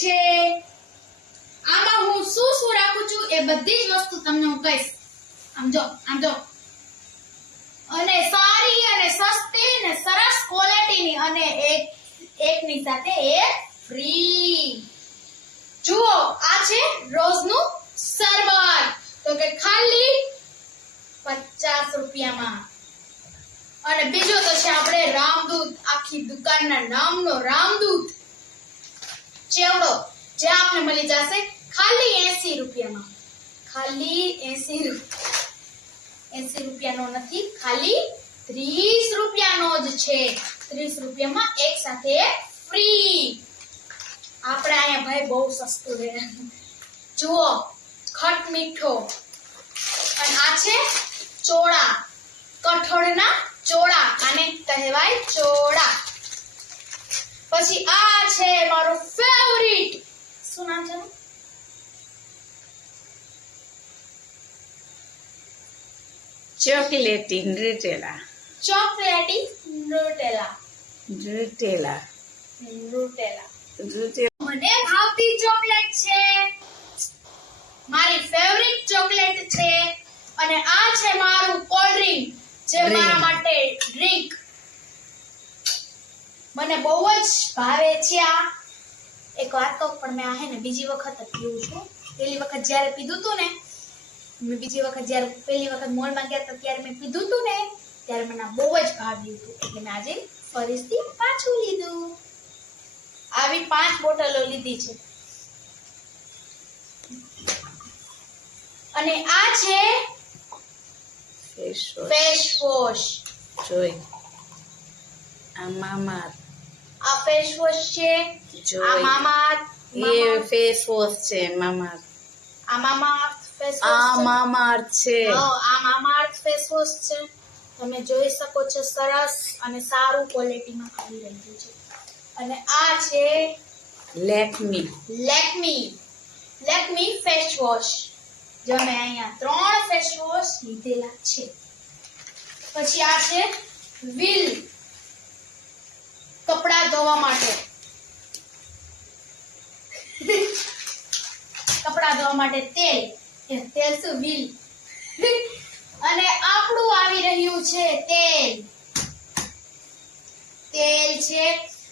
છે. આમાં હું શું શું રાખું છું એ બધી જ વસ્તુ તમને હું કહીશ. આમ જો આમ જો. અને સારી અને સસ્તી ને સરસ ક્વોલિટીની અને એક, એકની સાથે એક ફ્રી જુઓ, આ છે રોજનું સરબત. તો કે ખાલી પચાસ રૂપિયામાં. અને બીજો તો છે આપણે રામદૂત, આખી દુકાનના નામનો રામદૂત. ચેવડો જે આપને મળી જશે ખાલી એસી રૂપિયામાં. ખાલી એસી એસી રૂપિયાનો નથી, ખાલી ત્રીસ રૂપિયાનો જ છે. ત્રીસ રૂપિયામાં એક સાથે ફ્રી આપણે અહીંયા ભાઈ બહુ સસ્તું રહે જુઓ, ખટ મીઠો. અને આ છે ચોળા, કઠોળના ચોળા. આને કહેવાય ચોળા. પછી આ છે મારો ફેવરિટ શું નામ છે ચોકલેટી નૃટેલા. ચોકલેટી નૃટેલા. નૃટેલા. નૃટેલા. મને ભાવતી ચોકલેટ છે. મારી ફેવરિટ ચોકલેટ છે. અને આ છે મારું જે મારા માટે ડ્રિંક મને બહુ જ ભાવે છે આ. એક વાત કહું પણ મેં આ હે ને બીજી વખત જ પીવું છું. પહેલી વખત જ્યારે પીધું તું ને મેં બીજી વખત જ્યારે પહેલી વખત મોલમાં ગયા હતા ત્યારે મેં પીધું તું ને ત્યારે મને બહુ જ ભાવ્યું હતું. એટલે મેં આજે ફરીથી પાછું લીધું. આવી પાંચ બોટલો લીધી છે. અને આ છે ફેસ ફેસ વોશ જોઈ આ મામા આ ફેસ વોશ છે આ મામા એ ફેસ વોશ છે મામા આ મામા ફેસ આ મામા છે આ મામા ફેસ વોશ છે તમે જોઈ શકો છો સરસ અને સારું ક્વોલિટીમાં આવી રહ્યું છે અને આ છે લેકમી લેકમી લેકમી ફેસ વોશ જો અહીંયા ત્રણ ફેસ વોશ લીધેલા છે. પછી આ છે વ્હીલ કપડા ધોવા માટે. કપડા ધોવા માટે તેલ. તેલ શું? વ્હીલ અને આપણું આવી રહ્યું છે તેલ. તેલ છે,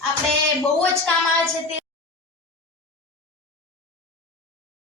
આપણે બહુ જ કામ આવે છે તેલ.